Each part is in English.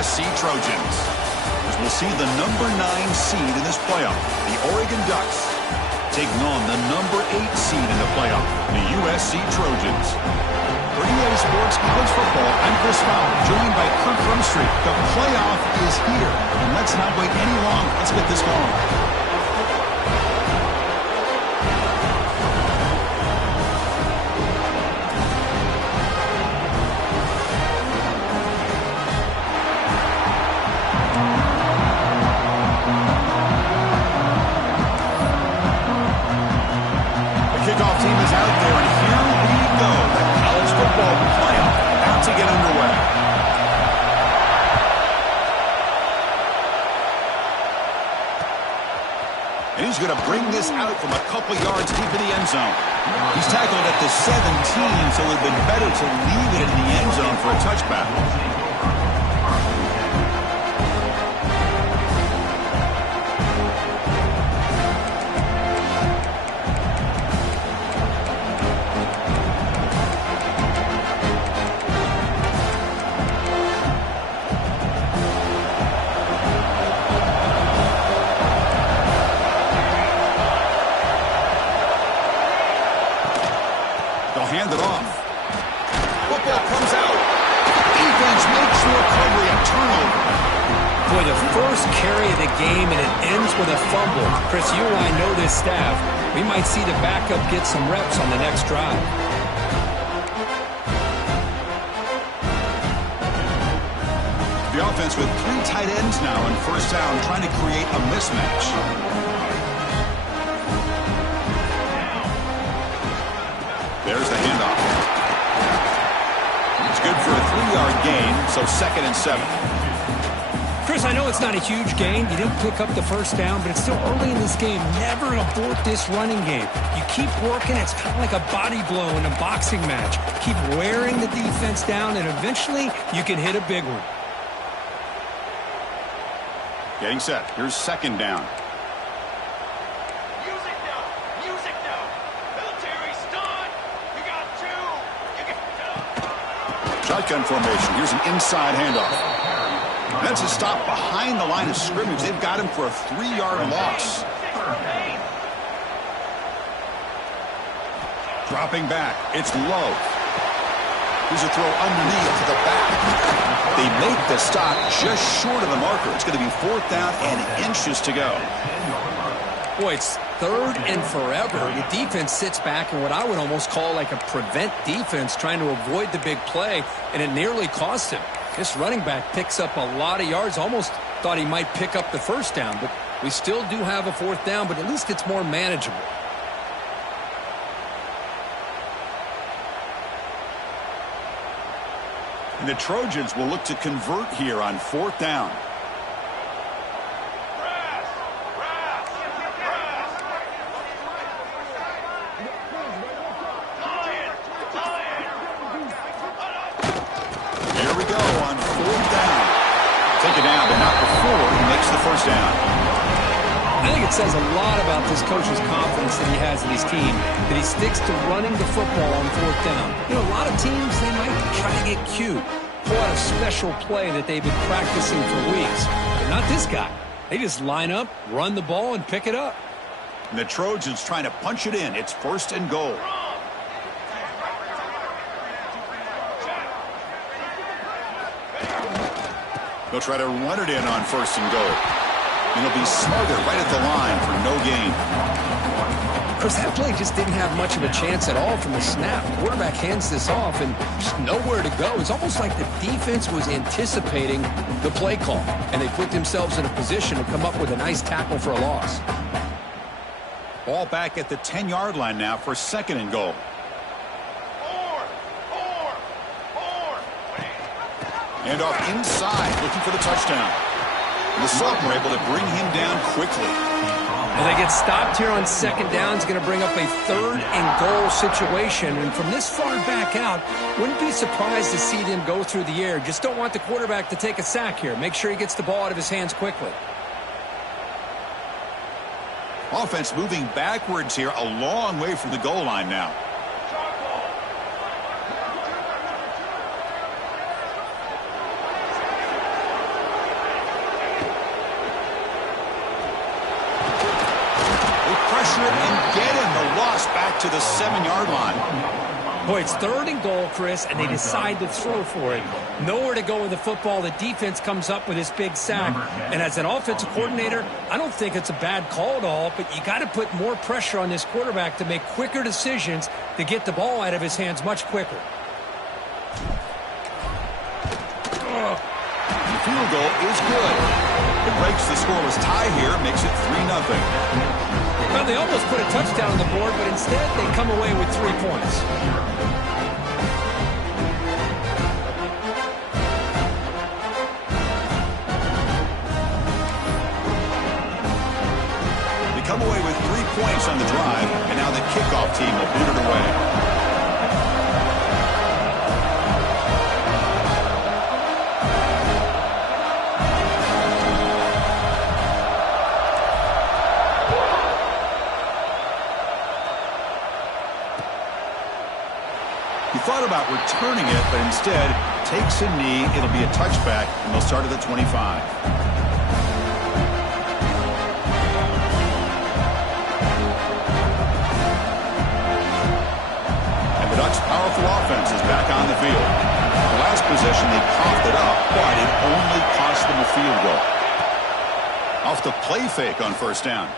USC Trojans. As we'll see the number 9 seed in this playoff, the Oregon Ducks, taking on the number 8 seed in the playoff, the USC Trojans. For EA Sports Eagles Football, I'm Chris Fowler, joined by Kirk Rumstreet. The playoff is here, and let's not wait any longer. Let's get this going. He's going to bring this out from a couple yards deep in the end zone. He's tackled at the 17, so it would have been better to leave it in the end zone for a touchback. Hand it off. Football comes out. Defense makes the recovery a turnover. Boy, the first carry of the game, and it ends with a fumble. Chris, you and I know this staff. We might see the backup get some reps on the next drive. The offense with 3 tight ends now on first down, trying to create a mismatch. There's the handoff. It's good for a 3-yard gain, so 2nd and 7. Chris, I know it's not a huge gain. You didn't pick up the first down, but it's still early in this game. Never abort this running game. You keep working. It's kind of like a body blow in a boxing match. Keep wearing the defense down, and eventually you can hit a big one. Getting set. Here's 2nd down. Shotgun formation. Here's an inside handoff. That's a stop behind the line of scrimmage. They've got him for a 3-yard loss. Dropping back. It's low. Here's a throw underneath to the back. They make the stop just short of the marker. It's going to be 4th down and inches to go. Boy, it's 3rd and forever. The defense sits back in what I would almost call like a prevent defense, trying to avoid the big play, and it nearly cost him. This running back picks up a lot of yards. Almost thought he might pick up the first down, but we still do have a 4th down, but at least it's more manageable. And the Trojans will look to convert here on 4th down. I think it says a lot about this coach's confidence that he has in his team, that he sticks to running the football on 4th down. You know, a lot of teams, they might try to get cute, pull out a special play that they've been practicing for weeks. But not this guy. They just line up, run the ball, and pick it up. And the Trojans trying to punch it in. It's 1st and goal. They'll try to run it in on 1st and goal. And it'll be smothered right at the line for no gain. Chris, that play just didn't have much of a chance at all from the snap. The quarterback hands this off and just nowhere to go. It's almost like the defense was anticipating the play call, and they put themselves in a position to come up with a nice tackle for a loss. Ball back at the 10-yard line now for 2nd and goal. And off inside, looking for the touchdown. And the sophomore able to bring him down quickly. Well, they get stopped here on 2nd down. It's going to bring up a 3rd and goal situation. And from this far back out, wouldn't be surprised to see them go through the air. Just don't want the quarterback to take a sack here. Make sure he gets the ball out of his hands quickly. Offense moving backwards here, a long way from the goal line now. to the 7-yard line. Boy, it's 3rd and goal, Chris, and they decide to throw for it. Nowhere to go with the football. The defense comes up with this big sack. And as an offensive coordinator, I don't think it's a bad call at all, but you got to put more pressure on this quarterback to make quicker decisions to get the ball out of his hands much quicker. The field goal is good. It breaks the scoreless tie here, makes it 3-0. Well, they almost put a touchdown on the board, but instead they come away with 3 points. They come away with 3 points on the drive, and now the kickoff team will boot it away. He thought about returning it, but instead takes a knee. It'll be a touchback, and they'll start at the 25. And the Ducks' powerful offense is back on the field. The last possession, they coughed it up, but it only cost them a field goal. Off the play fake on 1st down.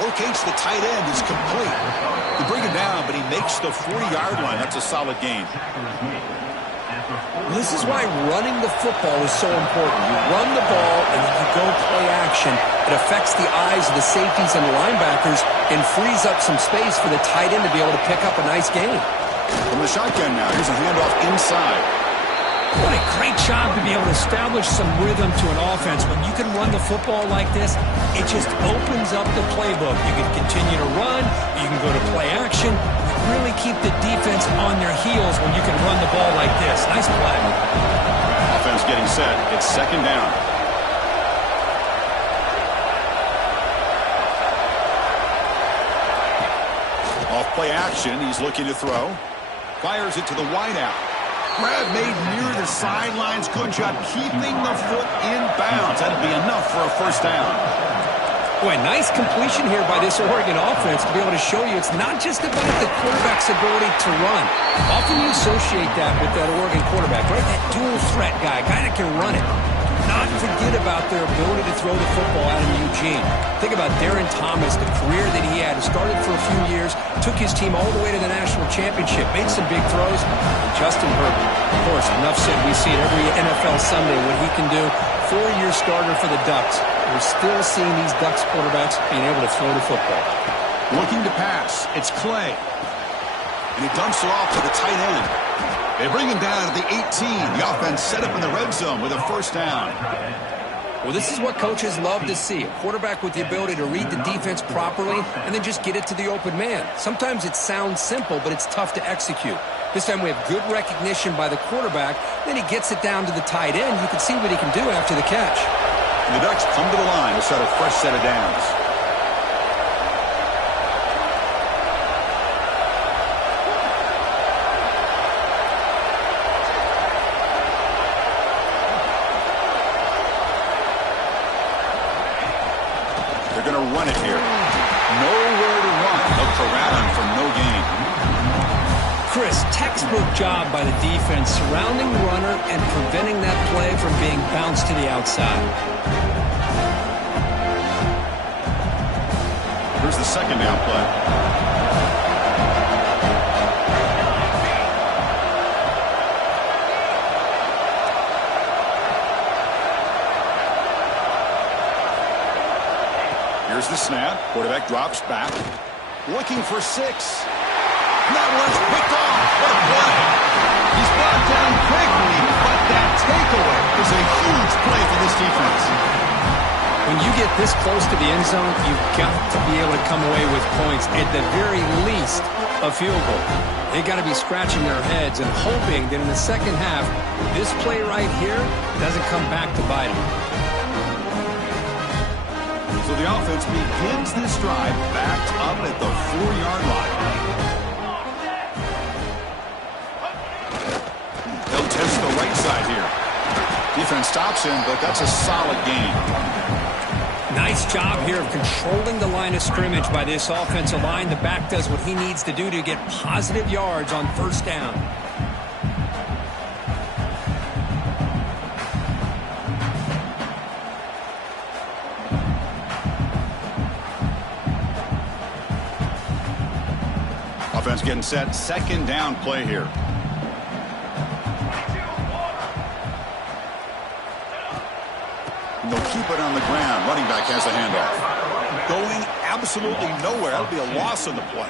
Locates the tight end, is complete. They bring it down, but he makes the 40-yard line. That's a solid gain. This is why running the football is so important. You run the ball, and then you go play action. It affects the eyes of the safeties and the linebackers and frees up some space for the tight end to be able to pick up a nice gain. From the shotgun now, here's a handoff inside. What a great job to be able to establish some rhythm to an offense. When you can run the football like this, it just opens up the playbook. You can continue to run, you can go to play action, really keep the defense on their heels when you can run the ball like this. Nice play. Offense getting set. It's 2nd down. Off play action, he's looking to throw. Fires it to the wideout. Grab made near the sidelines. Good job keeping the foot in bounds. That'll be enough for a 1st down. Boy, nice completion here by this Oregon offense to be able to show you it's not just about the quarterback's ability to run. Often you associate that with that Oregon quarterback, right? That dual threat guy that can run it. Do not forget about their ability to throw the football out of Eugene. Think about Darren Thomas, the career that he had. Started for a few years, took his team all the way to the national championship, made some big throws. And Justin Herbert, of course, enough said. We see it every NFL Sunday what he can do. 4-year starter for the Ducks. We're still seeing these Ducks quarterbacks being able to throw the football. Looking to pass. It's Clay. And he dumps it off to the tight end. They bring him down at the 18. The offense set up in the red zone with a 1st down. Well, this is what coaches love to see. A quarterback with the ability to read the defense properly and then just get it to the open man. Sometimes it sounds simple, but it's tough to execute. This time we have good recognition by the quarterback. Then he gets it down to the tight end. You can see what he can do after the catch. And the Ducks come to the line to start a fresh set of downs. They're going to run it here. Nowhere to run. They'll corral him for no gain. Chris, textbook job by the defense surrounding the runner and preventing that play from being bounced to the outside. Here's the 2nd down play. Here's the snap. Quarterback drops back. Looking for 6. That one's picked off. What a play. He's brought down quickly, but that takeaway is a huge play for this defense. When you get this close to the end zone, you've got to be able to come away with points. At the very least, a field goal. They've got to be scratching their heads and hoping that in the second half, this play right here doesn't come back to bite them. So the offense begins this drive backed up at the 4-yard line. They'll test the right side here. Defense stops him, but that's a solid gain. Nice job here of controlling the line of scrimmage by this offensive line. The back does what he needs to do to get positive yards on first down. Offense getting set. Second down play here. And they'll keep it on the ground. Running back has the handoff. Going absolutely nowhere. That'll be a loss on the play.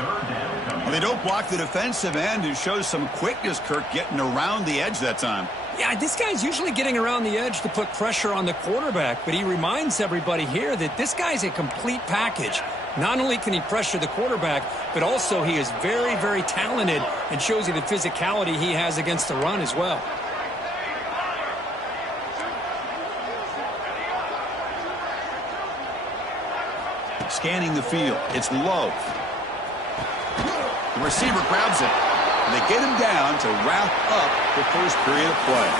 Well, they don't block the defensive end, who shows some quickness, Kirk, getting around the edge that time. Yeah, this guy's usually getting around the edge to put pressure on the quarterback, but he reminds everybody here that this guy's a complete package. Not only can he pressure the quarterback, but also he is very, very talented and shows you the physicality he has against the run as well. Scanning the field. It's Love. The receiver grabs it. And they get him down to wrap up the first period of play.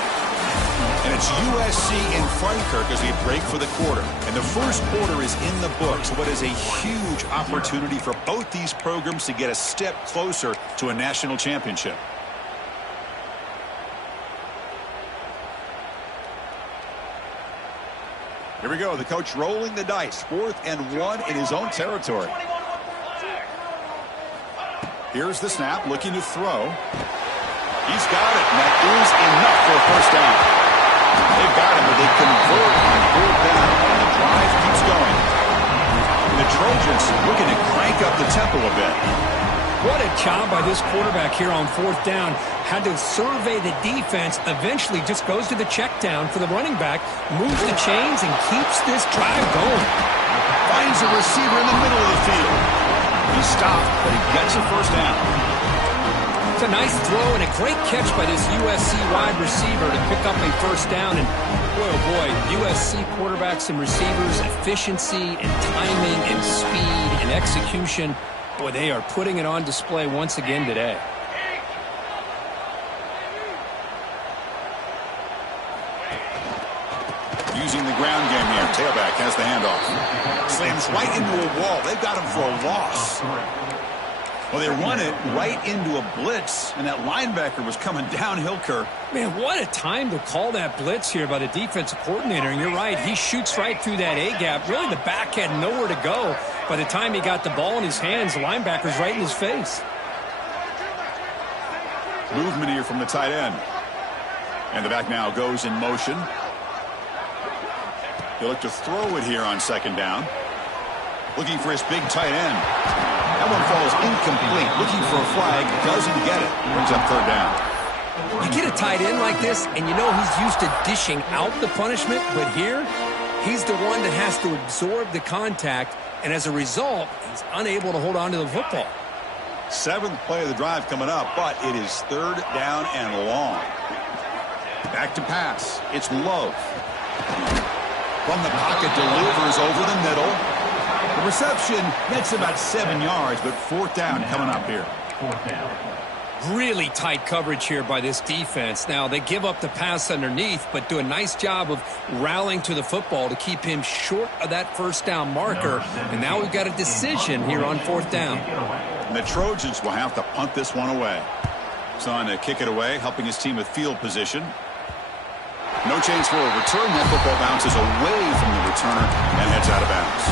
And it's USC in front, Kirk, as we break for the quarter. And the first quarter is in the books. What is a huge opportunity for both these programs to get a step closer to a national championship. Here we go. The coach rolling the dice. 4th and 1 in his own territory. Here's the snap, looking to throw. He's got it, and that is enough for a first down. They've got him, but they convert on 4th down, and the drive keeps going. And the Trojans looking to crank up the tempo a bit. What a job by this quarterback here on 4th down. Had to survey the defense, eventually just goes to the check down for the running back, moves the chains, and keeps this drive going. Finds a receiver in the middle of the field. He's stopped, but he gets a first down. It's a nice throw and a great catch by this USC wide receiver to pick up a first down. And boy, oh boy, USC quarterbacks and receivers, efficiency and timing and speed and execution. Boy, they are putting it on display once again today. Using the ground game here. Tailback has the handoff. Slams right into a wall. They've got him for a loss. Well, they run it right into a blitz, and that linebacker was coming downhill, Kirk. Man, what a time to call that blitz here by the defensive coordinator. And you're right, he shoots right through that A-gap. Really, the back had nowhere to go. By the time he got the ball in his hands, the linebacker's right in his face. Movement here from the tight end. And the back now goes in motion. He'll look to throw it here on 2nd down. Looking for his big tight end. That one falls incomplete. Looking for a flag. Doesn't get it. Brings up 3rd down. You get a tight end like this, and you know he's used to dishing out the punishment, but here, he's the one that has to absorb the contact, and as a result, he's unable to hold on to the football. 7th play of the drive coming up, but it is 3rd down and long. Back to pass. It's Love. From the pocket, delivers over the middle. The reception gets about 7 yards, but 4th down coming up here. 4th down. Really tight coverage here by this defense. Now, they give up the pass underneath, but do a nice job of rallying to the football to keep him short of that first down marker. And now we've got a decision here on 4th down. And the Trojans will have to punt this one away. Son to kick it away, helping his team with field position. No chance for a return. That football bounces away from the returner and heads out of bounds.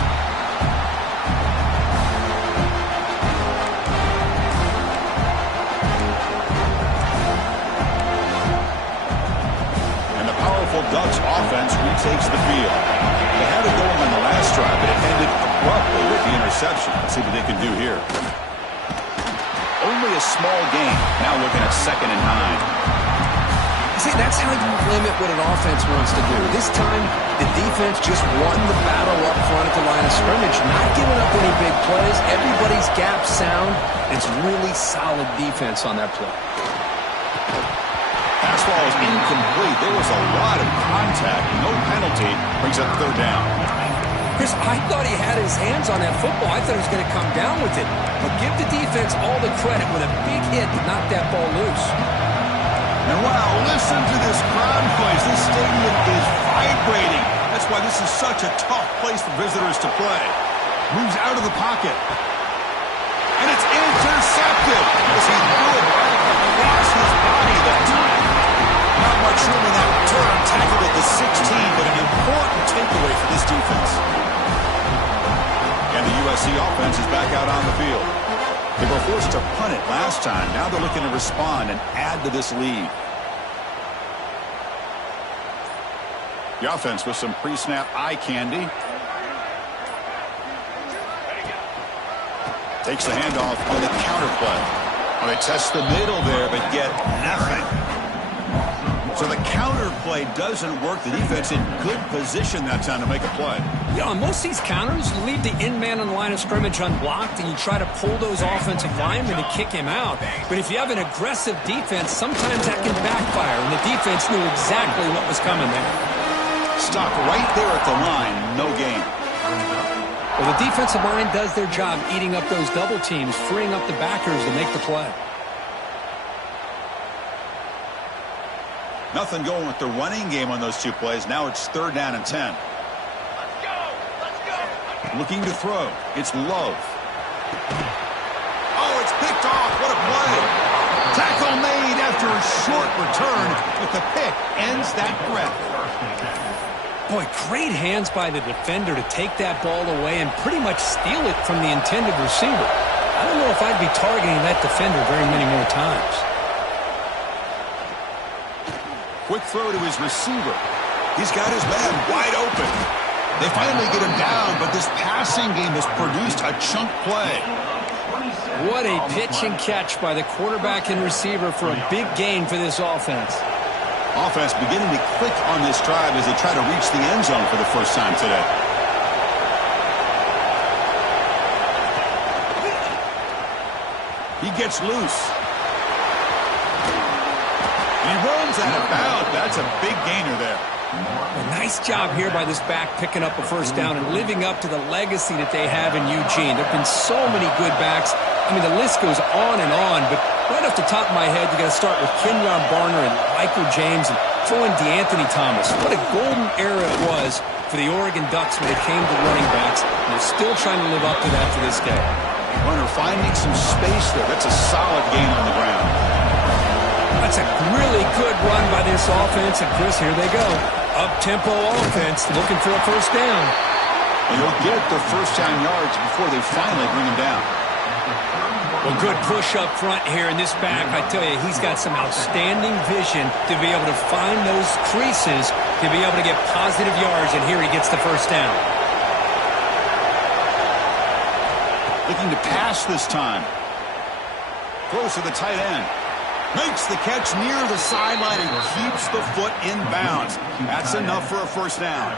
And the powerful Ducks offense retakes the field. They had it going on the last drive, but it ended abruptly with the interception. Let's see what they can do here. Only a small gain. Now looking at 2nd and 9. See, that's how you limit what an offense wants to do. This time, the defense just won the battle up front at the line of scrimmage, not giving up any big plays. Everybody's gap sound. It's really solid defense on that play. Pass ball is incomplete. There was a lot of contact. No penalty. Brings up 3rd down. Chris, I thought he had his hands on that football. I thought he was going to come down with it. But give the defense all the credit with a big hit to knock that ball loose. And wow, listen to this crowd noise. This stadium is vibrating. That's why this is such such a tough place for visitors to play. Moves out of the pocket. And it's intercepted as he threw it right across his body that time. Not much room in that return. Tackled at the 16, but an important takeaway for this defense. And the USC offense is back out on the field. They were forced to punt it last time. Now they're looking to respond and add to this lead. The offense with some pre-snap eye candy. Takes the handoff on the counter play. Well, they test the middle there, but get nothing. So the counter play doesn't work. The defense in good position that time to make a play. Yeah, on most of these counters, you leave the in-man on the line of scrimmage unblocked, and you try to pull those offensive linemen to kick him out. But if you have an aggressive defense, sometimes that can backfire, and the defense knew exactly what was coming there. Stop right there at the line. No gain. Well, the defensive line does their job eating up those double teams, freeing up the backers to make the play. Nothing going with the running game on those two plays. Now it's 3rd down and 10. Let's go! Let's go! Looking to throw. It's Love. Oh, it's picked off. What a play. Tackle made after a short return, but the pick ends that threat. Boy, great hands by the defender to take that ball away and pretty much steal it from the intended receiver. I don't know if I'd be targeting that defender very many more times. Quick throw to his receiver. He's got his man wide open. They finally get him down, but this passing game has produced a chunk play. What a pitch and catch by the quarterback and receiver for a big gain for this offense. Offense beginning to click on this drive as they try to reach the end zone for the first time today. He gets loose. He runs out of bounds. That's a big gainer there. A nice job here by this back picking up a first down and living up to the legacy that they have in Eugene. There have been so many good backs. I mean, the list goes on and on, but right off the top of my head, you got to start with Kenyon Barner and Michael James and throw in DeAnthony Thomas. What a golden era it was for the Oregon Ducks when it came to running backs. And they're still trying to live up to that to this day. Runner finding some space there. That's a solid gain on the ground. That's a really good run by this offense. And, Chris, here they go. Up-tempo offense looking for a first down. And they'll get the first down yards before they finally bring him down. Well, good push up front here in this back. I tell you, he's got some outstanding vision to be able to find those creases to be able to get positive yards, and here he gets the first down. Looking to pass this time. Throws to the tight end. Makes the catch near the sideline and keeps the foot in bounds. That's enough for a first down.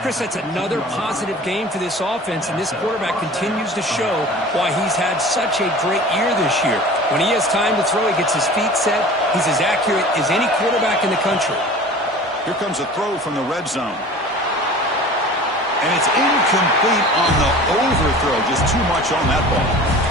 Chris, that's another positive game for this offense, and this quarterback continues to show why he's had such a great year this year. When he has time to throw, he gets his feet set. He's as accurate as any quarterback in the country. Here comes a throw from the red zone. And it's incomplete on the overthrow. Just too much on that ball.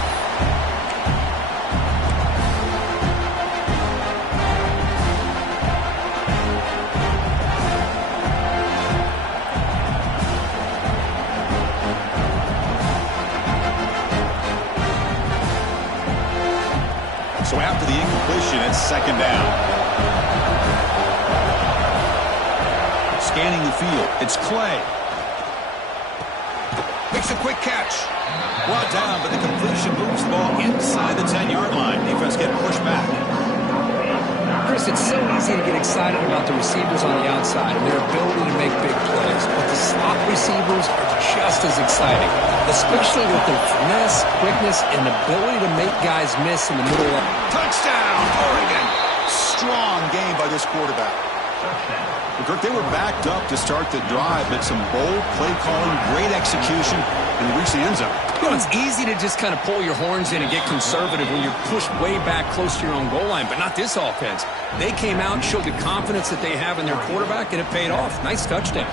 So after the incompletion, it's second down. Scanning the field, it's Clay. Makes a quick catch. Brought down, but the completion moves the ball inside the 10-yard line. Defense getting pushed back. Chris, it's so easy to get excited about the receivers on the outside and their ability to make big plays, but the slot receivers are just as exciting, especially with their finesse, quickness, and ability to make guys miss in the middle of. Touchdown, Oregon! Strong game by this quarterback. Well, Kirk, they were backed up to start the drive, but some bold play calling, great execution, and they reached the end zone. You know, it's easy to just kind of pull your horns in and get conservative when you're pushed way back close to your own goal line, but not this offense. They came out and showed the confidence that they have in their quarterback, and it paid off. Nice touchdown.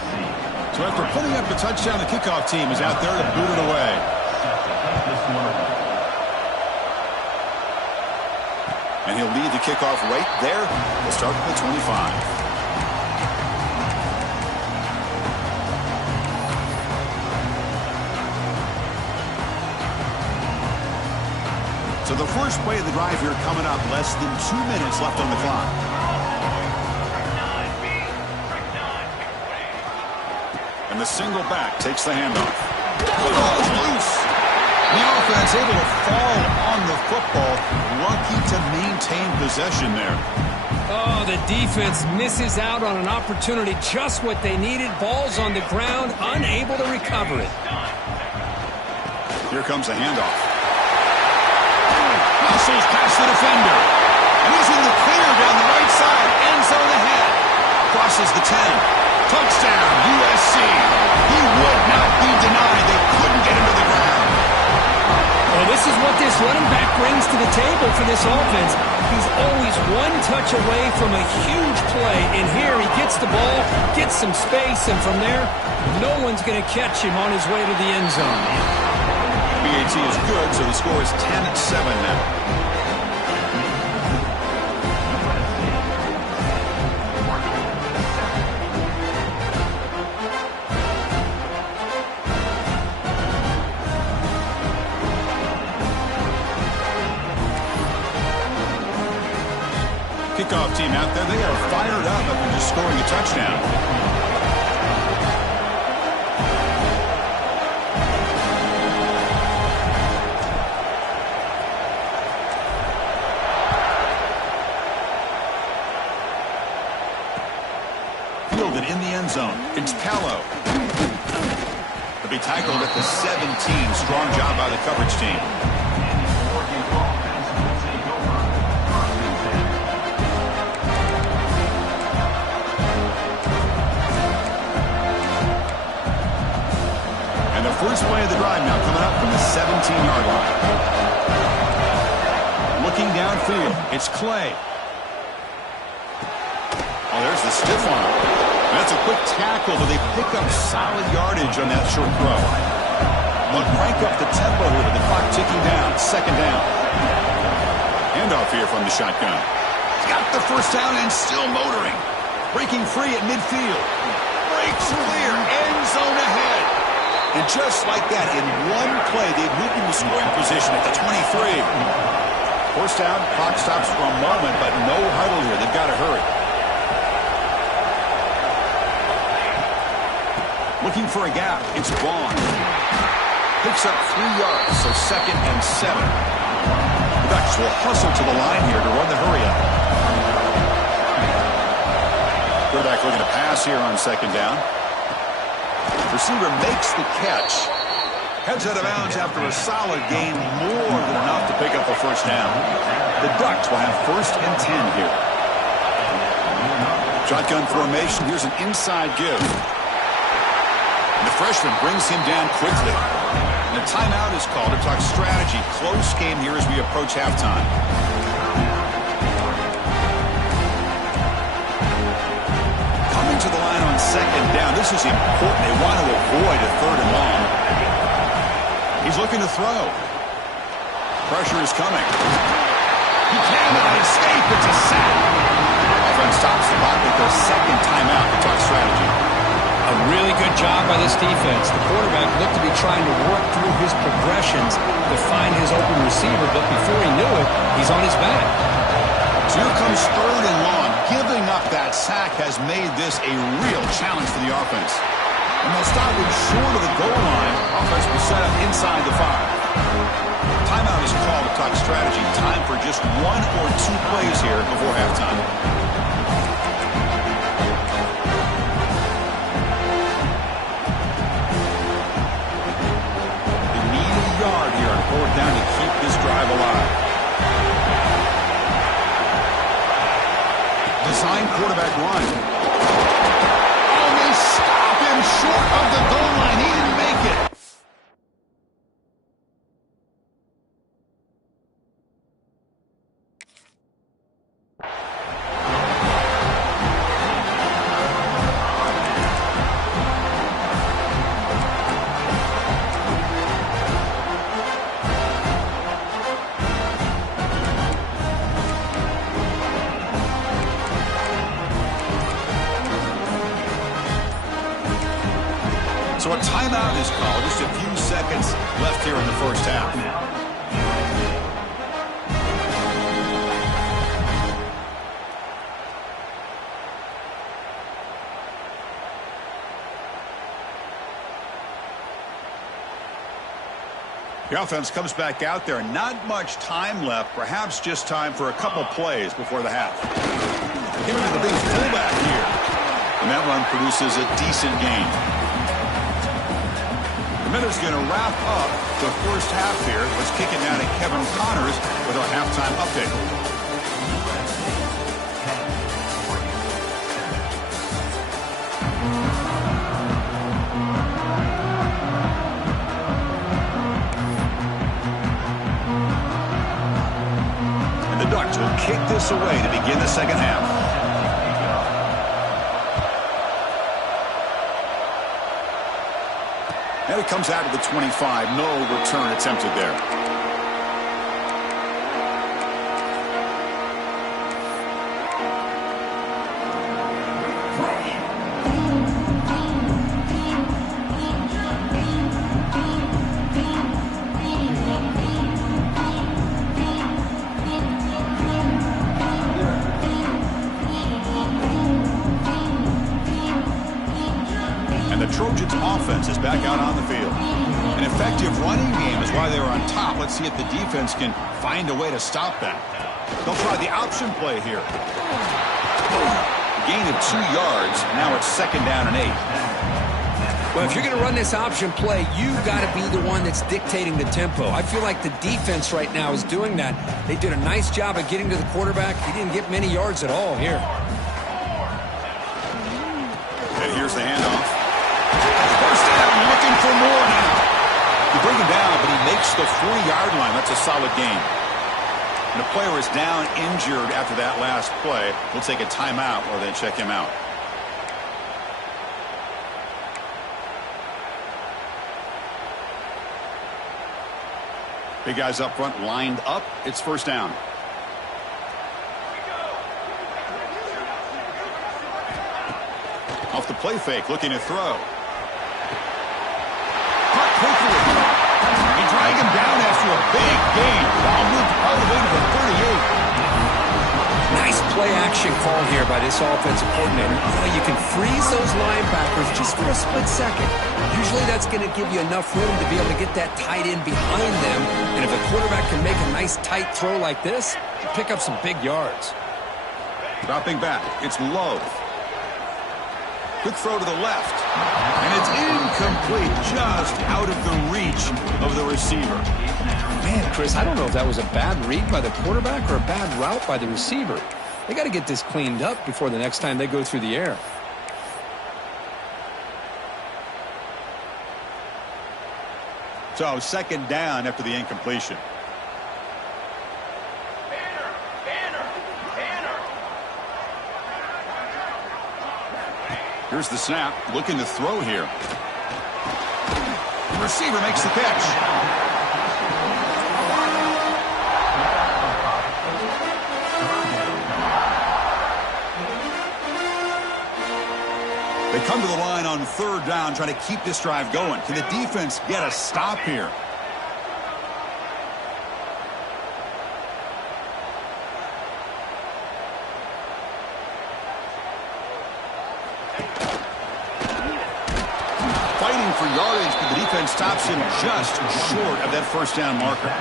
So after putting up the touchdown, the kickoff team is out there to boot it away. And he'll lead the kickoff right there. We'll start at the 25. So the first play of the drive here coming up, less than 2 minutes left on the clock. And the single back takes the handoff. The ball is loose. The offense able to fall on the football. Lucky to maintain possession there. Oh, the defense misses out on an opportunity. Just what they needed. Ball's on the ground, unable to recover it. Here comes a handoff. Hustles past the defender. And he's in the clear down the right side. End zone ahead. Crosses the 10. Touchdown, USC. He would not be denied. They couldn't get him to the ground. Well, this is what this running back brings to the table for this offense. He's always one touch away from a huge play. And here he gets the ball, gets some space, and from there, no one's going to catch him on his way to the end zone. BAT is good, so the score is 10-7 now. Kickoff team out there, they are fired up after just scoring a touchdown. Fielded in the end zone. It's Pello. To be tackled at the 17. Strong job by the coverage team. First play of the drive now coming up from the 17-yard line. Looking downfield, it's Clay. Oh, there's the stiff arm. That's a quick tackle, but they pick up solid yardage on that short throw. But crank up the tempo here with the clock ticking down. Second down. Handoff here from the shotgun. He's got the first down and still motoring. Breaking free at midfield. Breaks clear. End zone ahead. And just like that, in one play, they've moved into scoring position at the 23. First down, clock stops for a moment, but no huddle here. They've got to hurry. Looking for a gap. It's Vaughn. Picks up 3 yards, so 2nd and 7. The Ducks will hustle to the line here to run the hurry up. Quarterback looking to pass here on 2nd down. Receiver makes the catch. Heads out of bounds after a solid gain, more than enough to pick up a first down. The Ducks will have 1st and 10 here. Shotgun formation. Here's an inside give. And the freshman brings him down quickly. And a timeout is called to talk strategy. Close game here as we approach halftime. To the line on 2nd down. This is important. They want to avoid a 3rd and long. He's looking to throw. Pressure is coming. He cannot escape. It's a sack. Offense stops the clock with their 2nd timeout to talk strategy. A really good job by this defense. The quarterback looked to be trying to work through his progressions to find his open receiver, but before he knew it, he's on his back. So here comes 3rd and long. Giving up that sack has made this a real challenge for the offense. And they'll stop it short of the goal line. Offense will set up inside the 5. Timeout is called to talk strategy. Time for just 1 or 2 plays here before halftime. They need a yard here on 4th down to keep this drive alive. Design quarterback run. Oh, they stop him short of the goal line. He didn't make it. So a timeout is called. Just a few seconds left here in the first half. The offense comes back out there. Not much time left. Perhaps just time for a couple plays before the half. Giving to the big fullback here. And that run produces a decent gain. The Minutes going to wrap up the first half here. Let's kick it now to Kevin Connors with our halftime update. Will kick this away to begin the second half. And it comes out to the 25. No return attempted there. Trojans offense is back out on the field. An effective running game is why they were on top. Let's see if the defense can find a way to stop that. They'll try the option play here. Gain of 2 yards. Now it's 2nd down and 8. Well, if you're going to run this option play, you've got to be the one that's dictating the tempo. I feel like the defense right now is doing that. They did a nice job of getting to the quarterback. He didn't get many yards at all here. And here's the handoff. First down, looking for more now. You bring him down, but he makes the 40-yard line. That's a solid gain. And the player is down injured after that last play. We'll take a timeout or they check him out. Big guys up front lined up. It's first down. Off the play fake, looking to throw. Caught quickly. He dragged him down after a big gain. Ball moved all the way to the 38. Nice play action call here by this offensive coordinator. You can freeze those linebackers just for a split second. Usually that's going to give you enough room to be able to get that tight end behind them. And if the quarterback can make a nice tight throw like this, you pick up some big yards. Dropping back. It's Love. Quick throw to the left. And it's incomplete, just out of the reach of the receiver. Man, Chris, I don't know if that was a bad read by the quarterback or a bad route by the receiver. They got to get this cleaned up before the next time they go through the air. So, second down after the incompletion. Here's the snap, looking to throw here. The receiver makes the catch. They come to the line on third down, trying to keep this drive going. Can the defense get a stop here? Fighting for yardage, but the defense stops him just short of that first down marker.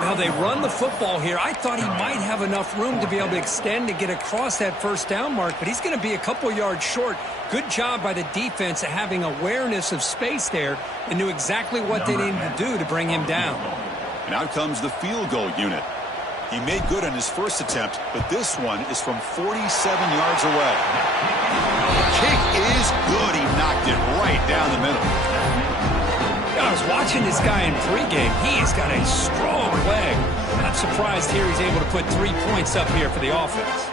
Well, they run the football here. I thought he might have enough room to be able to extend and get across that first down mark, but he's going to be a couple yards short. Good job by the defense at having awareness of space there and knew exactly what they needed to do to bring him down. And out comes the field goal unit. He made good on his first attempt, but this one is from 47 yards away. Kick is good. He knocked it right down the middle. I was watching this guy in pregame. He's got a strong leg. Not surprised here he's able to put 3 points up here for the offense.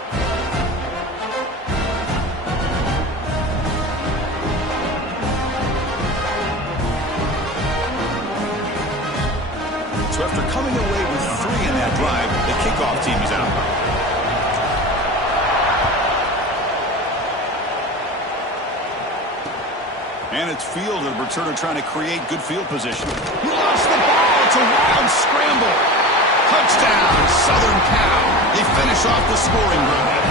So after coming away with 3 in that drive, the kickoff team is out. And it's Field, and returner trying to create good field position. He lost the ball. It's a wild scramble. Touchdown, Southern Cal. They finish off the scoring drive.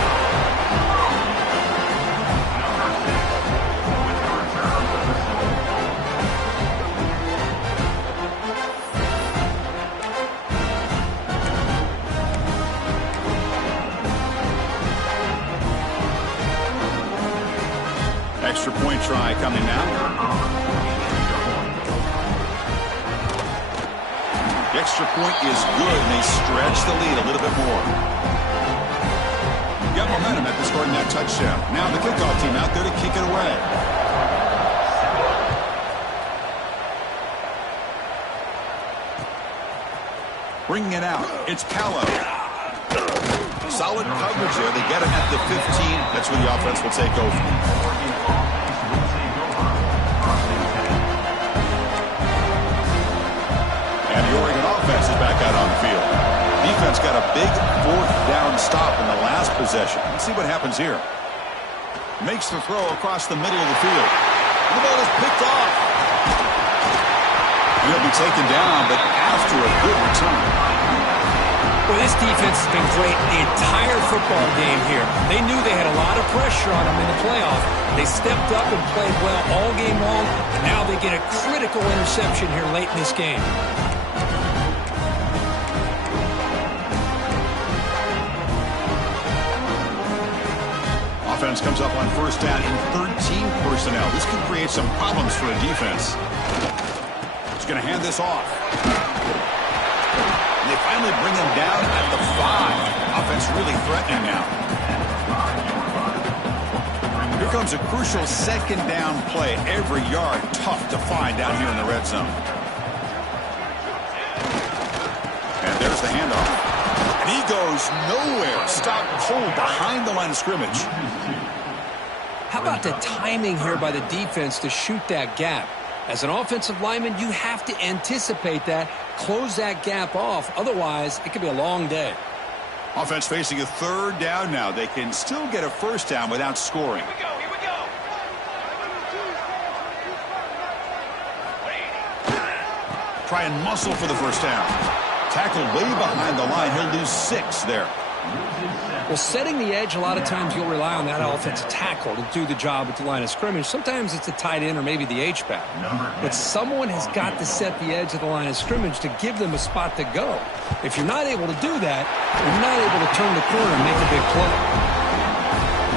Extra point try coming now. The extra point is good, and they stretch the lead a little bit more. Got momentum after scoring that touchdown. Now the kickoff team out there to kick it away. Bringing it out. It's Callow. Solid coverage there. They get it at the 15. That's where the offense will take over. And the Oregon offense is back out on the field. Defense got a big fourth down stop in the last possession. Let's see what happens here. Makes the throw across the middle of the field. The ball is picked off. He'll be taken down, but after a good return. Well, this defense has been great the entire football game here. They knew they had a lot of pressure on them in the playoff. They stepped up and played well all game long, and now they get a critical interception here late in this game. Offense comes up on first down in 13 personnel. This could create some problems for a defense. He's going to hand this off. And they finally bring him down at the 5. Offense really threatening now. Here comes a crucial second down play. Every yard tough to find down here in the red zone. And there's the handoff. And he goes nowhere. Stopped cold behind the line of scrimmage. How about the timing here by the defense to shoot that gap? As an offensive lineman, you have to anticipate that, close that gap off. Otherwise, it could be a long day. Offense facing a third down now. They can still get a first down without scoring. Here we go, here we go. Try and muscle for the first down. Tackled way behind the line. He'll lose 6 there. Well, setting the edge, a lot of times you'll rely on that offensive tackle to do the job at the line of scrimmage. Sometimes it's a tight end or maybe the H-back. But someone has got to set the edge of the line of scrimmage to give them a spot to go. If you're not able to do that, you're not able to turn the corner and make a big play.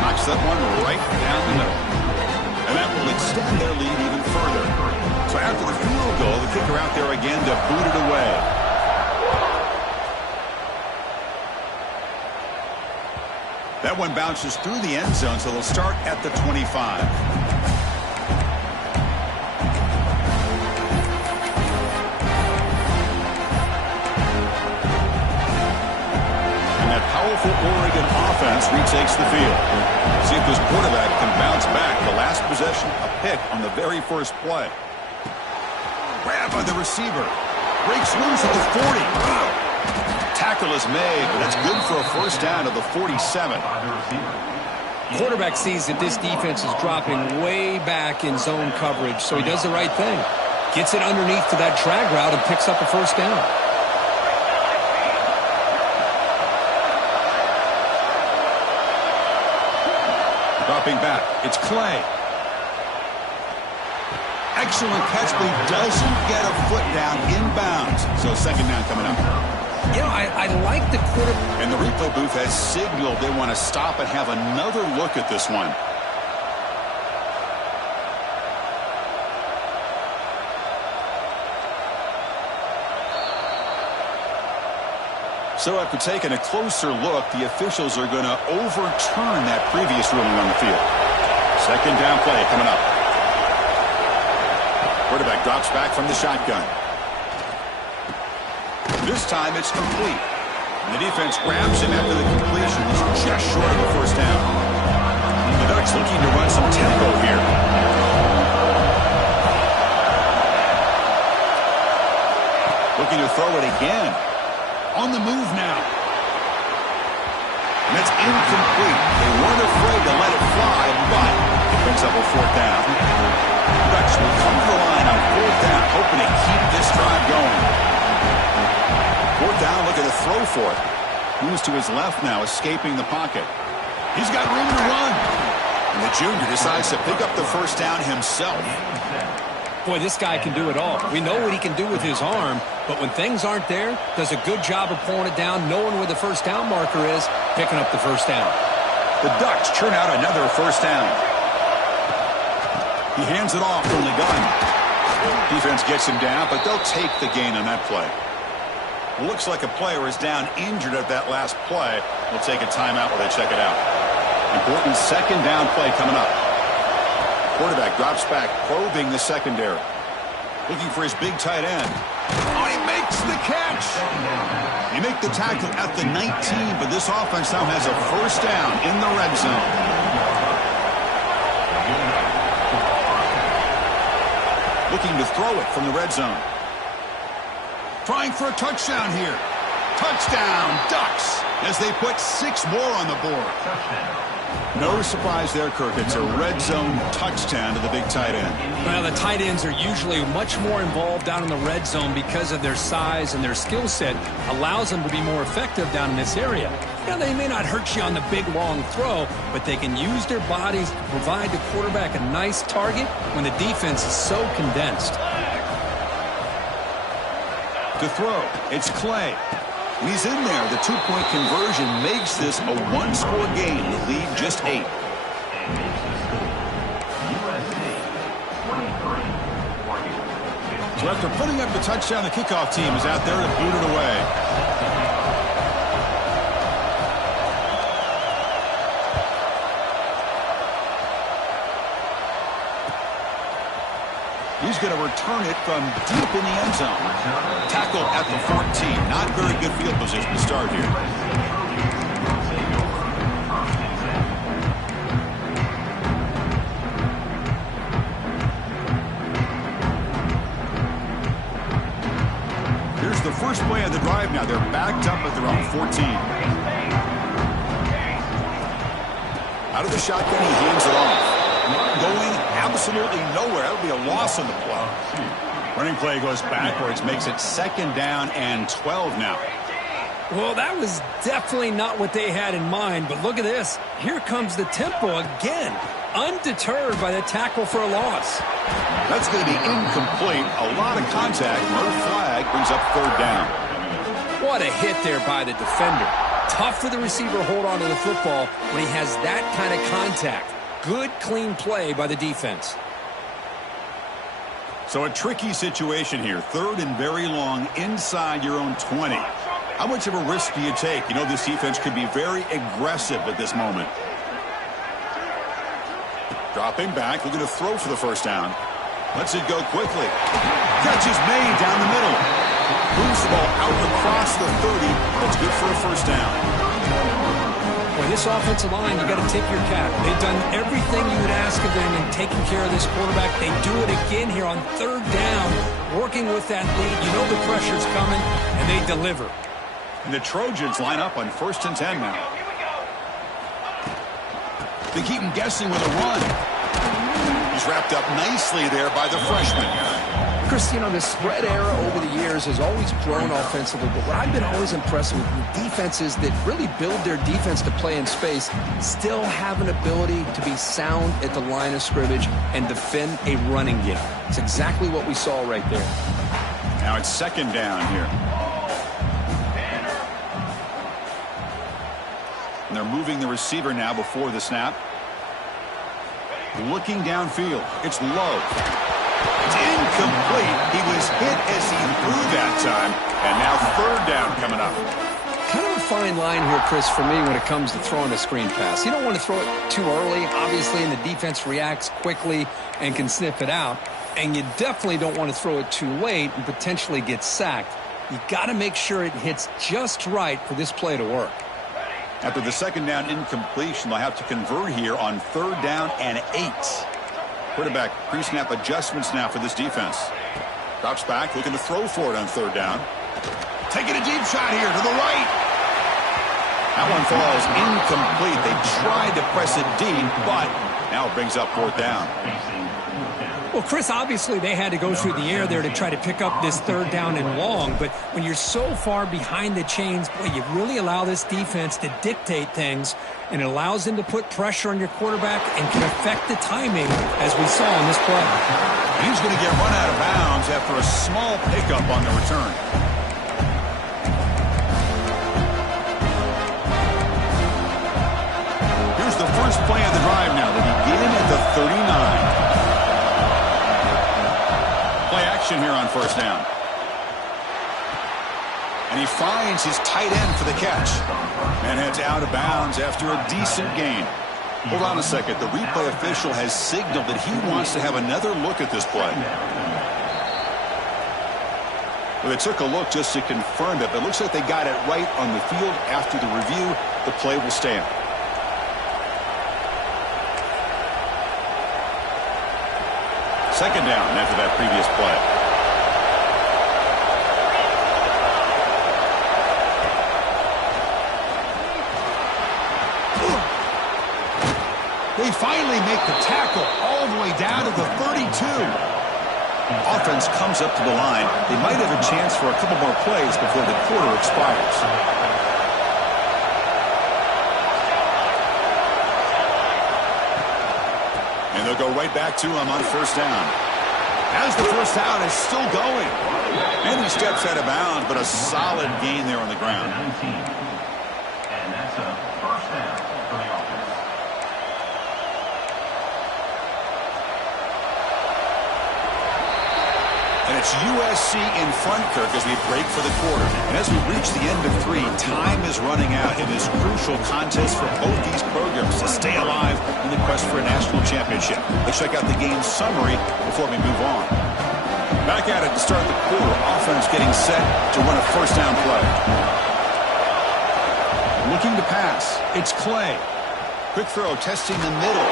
Knocks that one right down the middle. And that will extend their lead even further. So after the field goal, the kicker out there again to boot it away. That one bounces through the end zone, so they'll start at the 25. And that powerful Oregon offense retakes the field. See if this quarterback can bounce back. The last possession, a pick on the very first play. Grab by the receiver. Breaks loose at the 40. Tackle is made, but that's good for a first down to the 47. Quarterback sees that this defense is dropping way back in zone coverage, so he does the right thing. Gets it underneath to that drag route and picks up a first down. Dropping back, it's Clay. Excellent catch, but he doesn't get a foot down inbounds. So second down coming up. You know, I like the quarterback. And the replay booth has signaled they want to stop and have another look at this one. So after taking a closer look, the officials are going to overturn that previous ruling on the field. Second down play coming up. Quarterback drops back from the shotgun. This time it's complete. And the defense grabs him after the completion. He's just short of the first down. The Ducks looking to run some tempo here. Looking to throw it again. On the move now. And that's incomplete. They weren't afraid to let it fly, but it brings up a fourth down. The Ducks will come to the line on fourth down, hoping to keep this drive going. Fourth down, looking to throw for it. Moves to his left now, escaping the pocket. He's got room to run. And the junior decides to pick up the first down himself. Boy, this guy can do it all. We know what he can do with his arm, but when things aren't there, does a good job of pulling it down, knowing where the first down marker is, picking up the first down. The Ducks churn out another first down. He hands it off from the gun. Defense gets him down, but they'll take the gain on that play. Looks like a player is down injured at that last play. We'll take a timeout while they check it out. Important second down play coming up. Quarterback drops back, probing the secondary. Looking for his big tight end. Oh, he makes the catch. You make the tackle at the 19, but this offense now has a first down in the red zone. Looking to throw it from the red zone. Trying for a touchdown here. Touchdown, Ducks, as they put 6 more on the board. No surprise there, Kirk. It's a red zone touchdown to the big tight end. Well, the tight ends are usually much more involved down in the red zone because of their size, and their skill set allows them to be more effective down in this area. Now, they may not hurt you on the big, long throw, but they can use their bodies to provide the quarterback a nice target when the defense is so condensed. To throw, it's Clay. And he's in there. The 2-point conversion makes this a 1-score game. The lead just 8. So after putting up the touchdown, the kickoff team is out there to boot it away. He's going to return it from deep in the end zone. Tackle at the 14. Not very good field position to start here. Here's the first play of the drive now. They're backed up at their own 14. Out of the shotgun, he hands it off. Going absolutely nowhere. That'll be a loss on the play. Running play goes backwards, makes it 2nd down and 12 now. Well, that was definitely not what they had in mind, but look at this. Here comes the tempo again, undeterred by the tackle for a loss. That's going to be incomplete. A lot of contact. No flag brings up 3rd down. What a hit there by the defender. Tough for the receiver to hold on to the football when he has that kind of contact. Good, clean play by the defense. So a tricky situation here. 3rd and very long inside your own 20. How much of a risk do you take? You know, this defense could be very aggressive at this moment. Dropping back, looking to throw for the first down. Lets it go quickly. Catch is made down the middle. Moves the ball out across the 30. That's good for a first down. Boy, this offensive line, you got to tip your cap. They've done everything you would ask of them in taking care of this quarterback. They do it again here on 3rd down, working with that lead. You know the pressure's coming, and they deliver. And the Trojans line up on 1st and 10 now. They keep him guessing with a run. He's wrapped up nicely there by the freshman. Chris, you know, the spread era over the years has always grown offensively, but what I've been always impressed with defenses that really build their defense to play in space still have an ability to be sound at the line of scrimmage and defend a running game. It's exactly what we saw right there. Now it's 2nd down here. And they're moving the receiver now before the snap. Looking downfield. It's low. It's incomplete. He was hit as he threw that time. And now 3rd down coming up. Kind of a fine line here, Chris, for me when it comes to throwing a screen pass. You don't want to throw it too early, obviously, and the defense reacts quickly and can sniff it out. And you definitely don't want to throw it too late and potentially get sacked. You got to make sure it hits just right for this play to work. After the 2nd down incompletion, they'll have to convert here on 3rd down and 8. Quarterback pre-snap adjustments now for this defense. Drops back, looking to throw for it on 3rd down. Taking a deep shot here to the right. That one falls incomplete. They tried to press it deep, but now it brings up 4th down. Well, Chris, obviously they had to go through the air there to try to pick up this 3rd down and long, but when you're so far behind the chains, boy, you really allow this defense to dictate things, and it allows them to put pressure on your quarterback and can affect the timing, as we saw in this play. He's going to get run out of bounds after a small pickup on the return. Here's the first play of the drive now. They begin at the 39. action here on first down. And he finds his tight end for the catch. And heads out of bounds after a decent gain. Hold on a second. The replay official has signaled that he wants to have another look at this play. Well, they took a look just to confirm it, but it looks like they got it right on the field. After the review, the play will stand. Second down after that previous play. They finally make the tackle all the way down to the 32. Offense comes up to the line. They might have a chance for a couple more plays before the quarter expires. And they'll go right back to him on first down. As the first down is still going. And he steps out of bounds, but a solid gain there on the ground. And that's a first down for the offense. And it's USC in front, Kirk, as we break for the quarter. And as we reach the end of 3, time is running out in this crucial contest for both these programs to stay alive in the quest for a national championship. Let's check out the game summary before we move on. Back at it to start the quarter. Offense getting set to run a first down play. Looking to pass. It's Clay. Quick throw, testing the middle.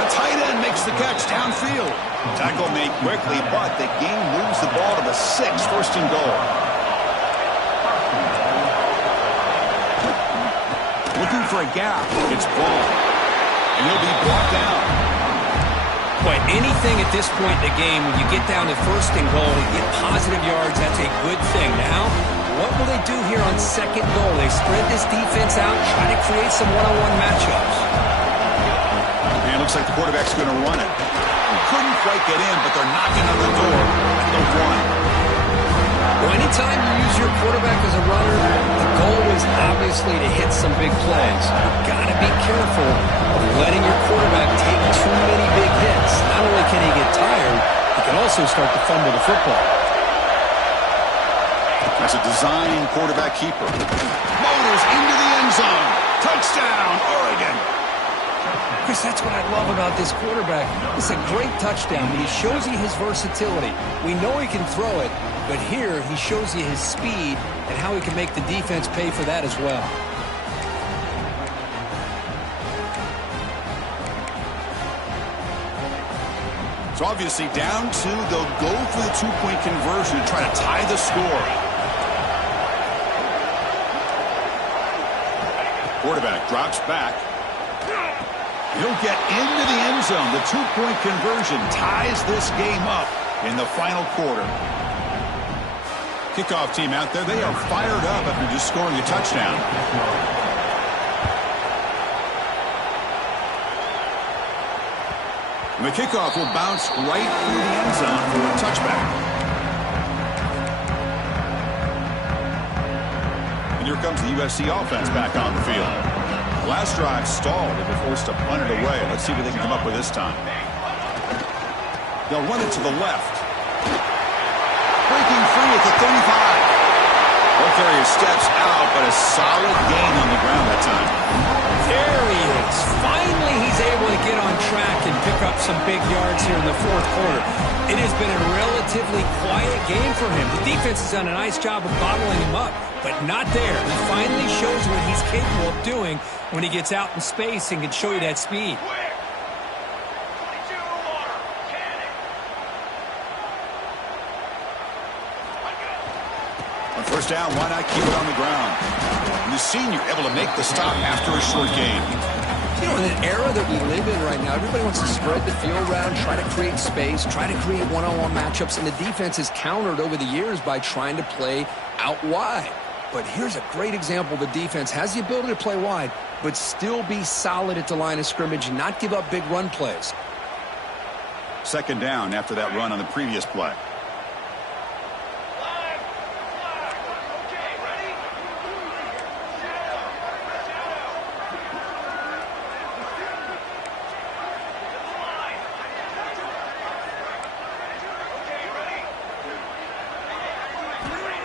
The tight end makes the catch downfield. Tackle made quickly, but the game moves the ball to the 6, first and goal. Looking for a gap. It's Ball. And he'll be brought down. Boy, anything at this point in the game, when you get down to first and goal, you get positive yards, that's a good thing. Now, what will they do here on second goal? They spread this defense out, try to create some one-on-one matchups. And it looks like the quarterback's going to run it. Couldn't quite get in, but they're knocking on the door at the 1. Well, anytime you use your quarterback as a runner, the goal is obviously to hit some big plays. You've got to be careful of letting your quarterback take too many big hits. Not only can he get tired, he can also start to fumble the football. That's a design quarterback keeper. Motors into the end zone. Touchdown, Oregon. Chris, that's what I love about this quarterback. It's a great touchdown, but he shows you his versatility. We know he can throw it, but here he shows you his speed and how he can make the defense pay for that as well. So obviously down 2, they'll go for the 2-point conversion to try to tie the score. Quarterback drops back. He'll get into the end zone. The 2-point conversion ties this game up in the final quarter. Kickoff team out there, they are fired up after just scoring a touchdown. And the kickoff will bounce right through the end zone for a touchback. And here comes the USC offense back on the field. Last drive stalled. They were forced to punt it away. Let's see what they can come up with this time. They'll run it to the left. Breaking free at the 35. Ball carrier steps out, but a solid gain on the ground that time. There he is. Finally, he's able to get on track and pick up some big yards here in the fourth quarter. It has been a relatively quiet game for him. The defense has done a nice job of bottling him up, but not there. He finally shows what he's capable of doing when he gets out in space and can show you that speed. On first down, why not keep it on the ground? And the senior able to make the stop after a short gain. You know, in an era that we live in right now, everybody wants to spread the field around, try to create space, try to create one-on-one matchups, and the defense has countered over the years by trying to play out wide. But here's a great example. The defense has the ability to play wide, but still be solid at the line of scrimmage and not give up big run plays. Second down after that run on the previous play.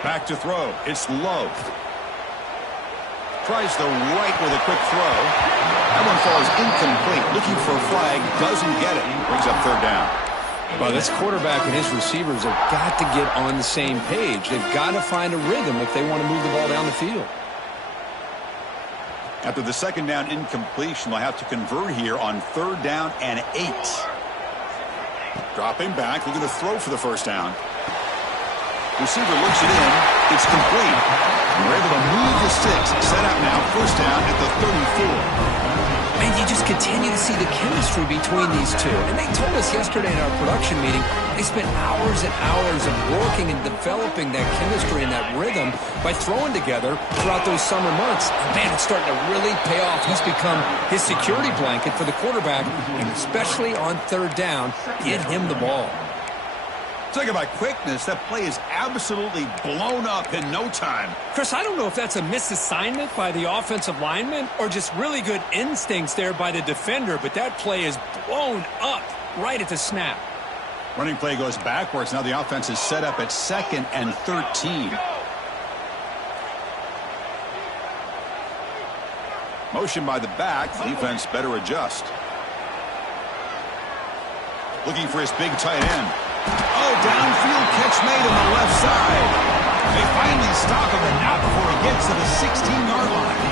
Back to throw. It's Love. Tries the right with a quick throw. That one falls incomplete. Looking for a flag. Doesn't get it. Brings up third down. Well, this quarterback and his receivers have got to get on the same page. They've got to find a rhythm if they want to move the ball down the field. After the second down incompletion, they'll have to convert here on third down and 8. Dropping back, looking to throw for the first down. Receiver looks it in. It's complete. And we're able to move the sticks. Set up now, first down at the 34. Man, you just continue to see the chemistry between these two. And they told us yesterday in our production meeting, they spent hours and hours of working and developing that chemistry and that rhythm by throwing together throughout those summer months. And man, it's starting to really pay off. He's become his security blanket for the quarterback, and especially on third down, get him the ball. Talking about quickness, that play is absolutely blown up in no time. Chris, I don't know if that's a misassignment by the offensive lineman or just really good instincts there by the defender, but that play is blown up right at the snap. Running play goes backwards. Now the offense is set up at 2nd and 13. Motion by the back. Defense better adjust. Looking for his big tight end. Oh, downfield catch made on the left side. They finally stop him, but not before he gets to the 16-yard line.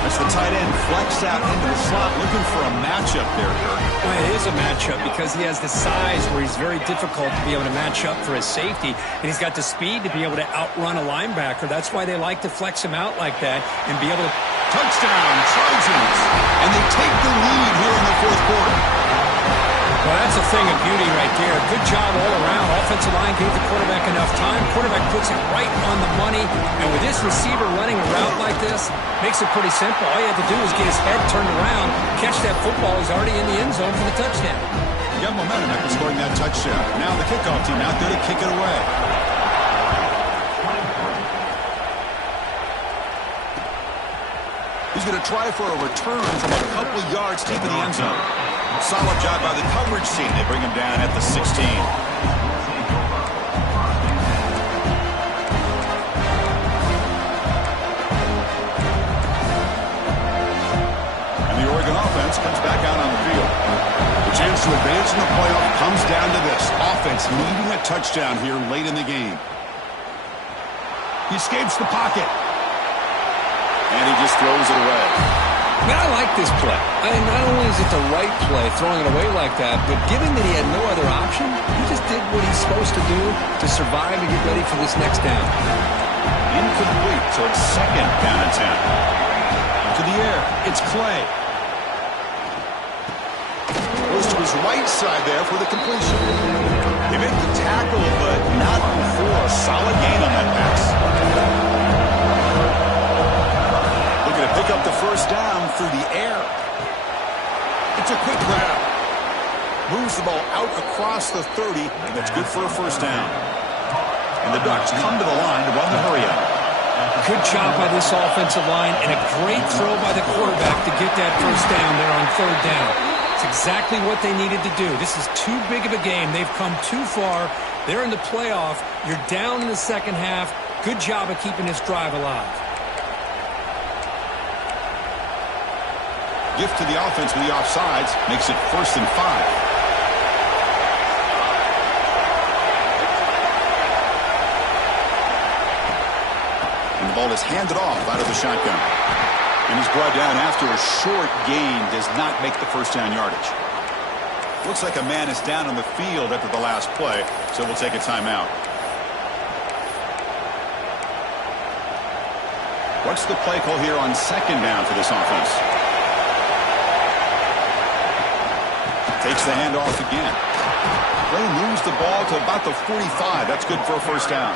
That's the tight end flexed out into the slot, looking for a matchup there, Kirk. Well, it is a matchup because he has the size where he's very difficult to be able to match up for his safety, and he's got the speed to be able to outrun a linebacker. That's why they like to flex him out like that and be able to... Touchdown, Trojans! And they take the lead here in the fourth quarter. Well, that's a thing of beauty right there. Good job all around. Offensive line gave the quarterback enough time. Quarterback puts it right on the money. And with this receiver running a route like this, makes it pretty simple. All you have to do is get his head turned around, catch that football. He's already in the end zone for the touchdown. You got momentum after scoring that touchdown. Now the kickoff team out there to kick it away. He's going to try for a return from a couple yards deep in the end zone. Solid job by the coverage team. They bring him down at the 16. And the Oregon offense comes back out on the field. The chance to advance in the playoff comes down to this. Offense needing a touchdown here late in the game. He escapes the pocket. And he just throws it away. Man, I like this play. I mean, not only is it the right play, throwing it away like that, but given that he had no other option, he just did what he's supposed to do to survive and get ready for this next down. Incomplete, so it's 2nd down and 10. To the air, it's Clay. Goes to his right side there for the completion. They make the tackle, but not before. Solid gain on that pass. Looking to pick up the first down through the air. It's a quick grab. Moves the ball out across the 30, and that's good for a first down. And the Ducks come to the line to run the hurry-up. Good job by this offensive line, and a great throw by the quarterback to get that first down there on third down. It's exactly what they needed to do. This is too big of a game. They've come too far. They're in the playoff. You're down in the second half. Good job of keeping this drive alive. Gift to the offense with the offsides. Makes it 1st and 5. And the ball is handed off out of the shotgun. And he's brought down after a short gain. Does not make the first down yardage. Looks like a man is down on the field after the last play, so we'll take a timeout. What's the play call here on 2nd down for this offense? Takes the handoff again. Clay moves the ball to about the 45. That's good for a first down.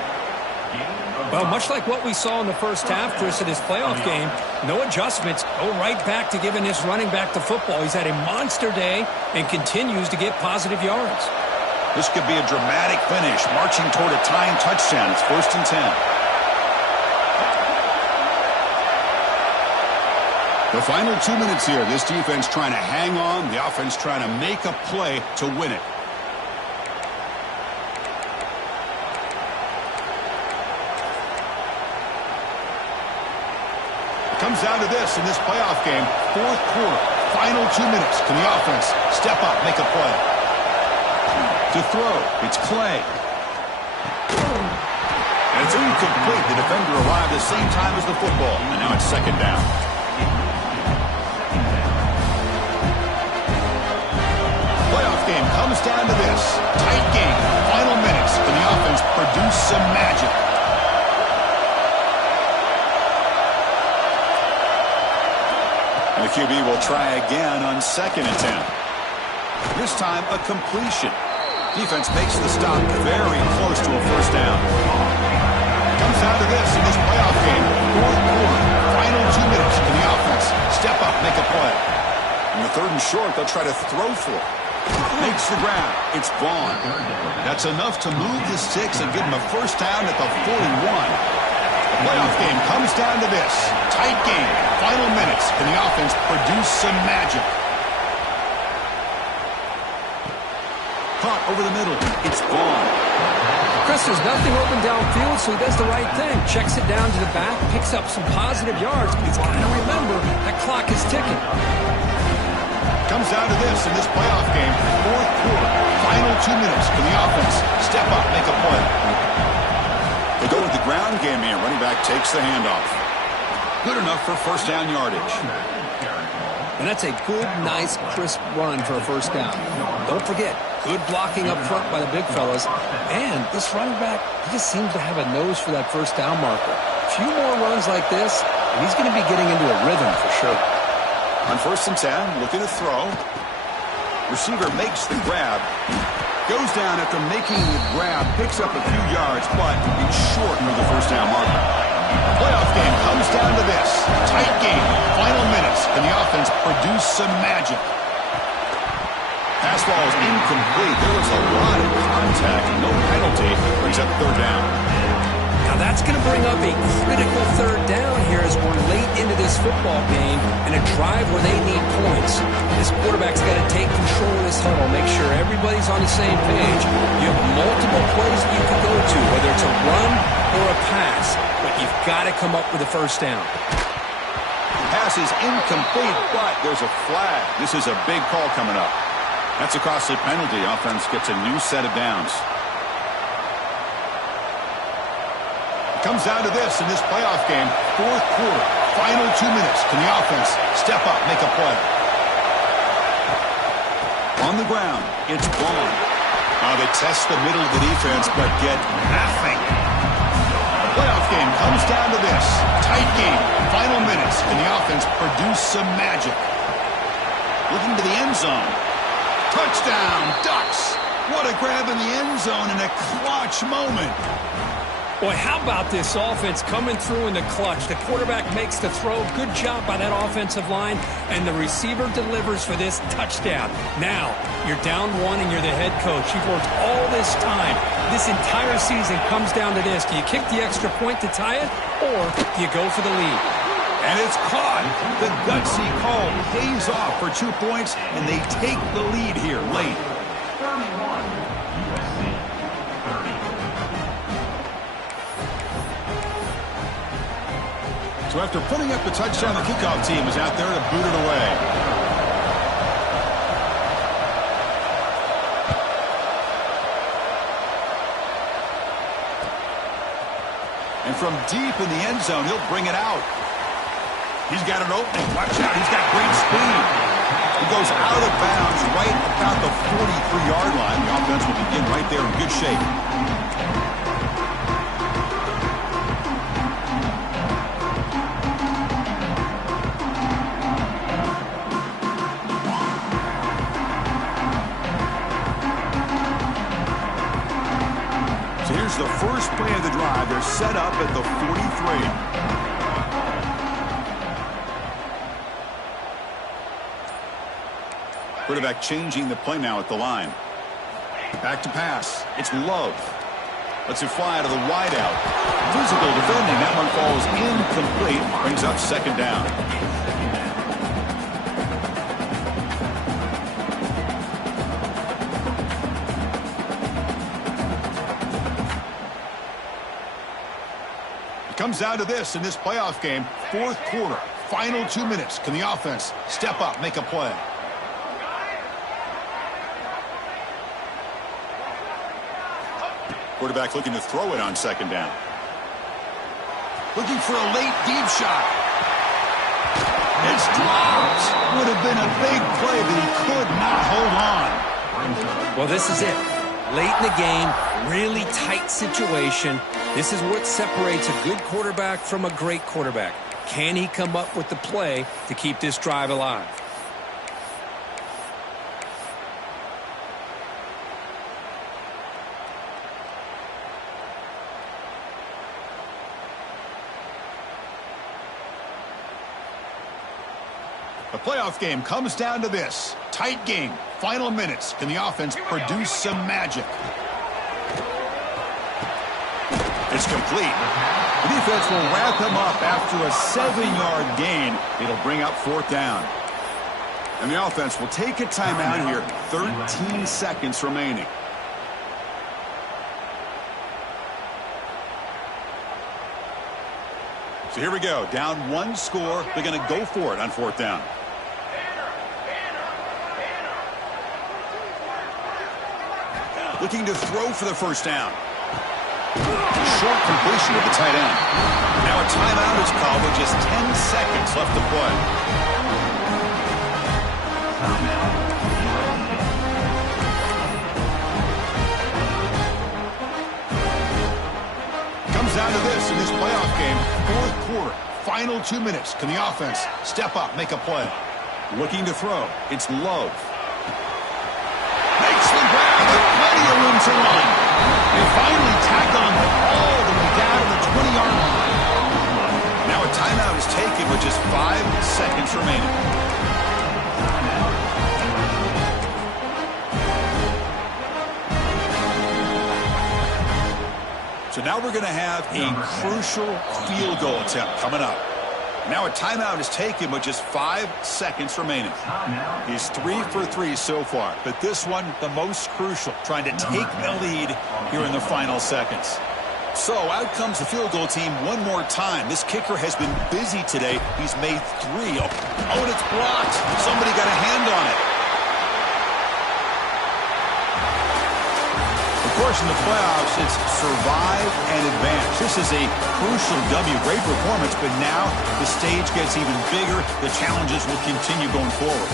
Well, much like what we saw in the first half, Chris, in his playoff game, no adjustments. Go right back to giving this running back the football. He's had a monster day and continues to get positive yards. This could be a dramatic finish, marching toward a tying touchdown. It's 1st and 10. The final 2 minutes here. This defense trying to hang on. The offense trying to make a play to win it. Comes down to this in this playoff game. Fourth quarter, final 2 minutes. Can the offense step up, make a play? To throw, it's Clay. And it's incomplete. The defender arrived the same time as the football. And now it's second down. Playoff game comes down to this. Tight game, final minutes. Can the offense produce some magic? And the QB will try again on second attempt. This time, a completion. Defense makes the stop very close to a first down. Comes down to this in this playoff game. Fourth quarter, final 2 minutes. Can the offense step up, make a play? In the third and short, they'll try to throw for it. Makes the grab. It's Vaughn. That's enough to move the sticks and give him a first down at the 41. The playoff game comes down to this. Tight game. Final minutes. Can the offense produce some magic? Caught over the middle. It's Vaughn. Chris, there's nothing open downfield, so he does the right thing. Checks it down to the back, picks up some positive yards, but he's got to remember that clock is ticking. Comes down to this in this playoff game. Fourth quarter. Final 2 minutes. Can the offense step up, make a play? They go with the ground game here. Running back takes the handoff. Good enough for first down yardage. And that's a good, nice, crisp run for a first down. Don't forget, good blocking up front by the big fellas. And this running back, he just seems to have a nose for that first down marker. A few more runs like this, and he's going to be getting into a rhythm for sure. On first and 10, looking to throw. Receiver makes the grab. Goes down after making the grab, picks up a few yards, but it's short of the first down marker. The playoff game comes down to this. Tight game, final minutes. Can the offense produce some magic? Pass ball is incomplete. There was a lot of contact. No penalty. Brings up third down. Now that's going to bring up a critical third down here as we're late into this football game and a drive where they need points. This quarterback's got to take control of this huddle, make sure everybody's on the same page. You have multiple plays that you can go to, whether it's a run or a pass, but you've got to come up with a first down. Pass is incomplete, but there's a flag. This is a big call coming up. That's a costly penalty. Offense gets a new set of downs. Comes down to this in this playoff game. Fourth quarter, final 2 minutes. Can the offense step up, make a play? On the ground, it's Vaughn. They test the middle of the defense, but get nothing. The playoff game comes down to this. Tight game, final minutes. Can the offense produce some magic? Looking to the end zone. Touchdown, Ducks. What a grab in the end zone in a clutch moment. Boy, how about this offense coming through in the clutch? The quarterback makes the throw. Good job by that offensive line. And the receiver delivers for this touchdown. Now, you're down one and you're the head coach. You've worked all this time. This entire season comes down to this. Do you kick the extra point to tie it, or do you go for the lead? And it's caught. The gutsy call pays off for 2 points, and they take the lead here late. 31, USC 30. So after putting up the touchdown, the kickoff team is out there to boot it away. And from deep in the end zone, he'll bring it out. He's got an opening. Watch out. He's got great speed. He goes out of bounds right about the 43-yard line. The offense will begin right there in good shape. So here's the first play of the drive. They're set up at the 43. Quarterback changing the play now at the line. Back to pass. It's Love. Lets it fly to the wideout. Physical defending. That one falls incomplete. Brings up second down. Comes down to this in this playoff game. Fourth quarter, final 2 minutes. Can the offense step up, make a play? Quarterback looking to throw it on second down. Looking for a late deep shot. It's dropped. Would have been a big play, but he could not hold on. Well, this is it. Late in the game, really tight situation. This is what separates a good quarterback from a great quarterback. Can he come up with the play to keep this drive alive? The playoff game comes down to this. Tight game. Final minutes. Can the offense produce some magic? It's complete. The defense will wrap him up after a 7-yard gain. It'll bring up fourth down. And the offense will take a timeout here. 13 seconds remaining. So here we go. Down one score. They're going to go for it on fourth down. Looking to throw for the first down. Short completion to the tight end. Now a timeout is called with just 10 seconds left to play. Comes down to this in this playoff game. Fourth quarter, final 2 minutes. Can the offense step up, make a play? Looking to throw. It's Love. Makes the grab with plenty of room to run. They finally tack on all the way down to the 20-yard line. Now a timeout is taken with just 5 seconds remaining. So now we're going to have a crucial field goal attempt coming up. Now a timeout is taken with just 5 seconds remaining. He's 3 for 3 so far, but this one the most crucial, trying to take the lead here in the final seconds. So out comes the field goal team one more time. This kicker has been busy today. He's made 3. Oh, and it's blocked. Somebody got a hand on it. Of course, in the playoffs, it's survive and advance. This is a crucial W. Great performance, but now the stage gets even bigger. The challenges will continue going forward.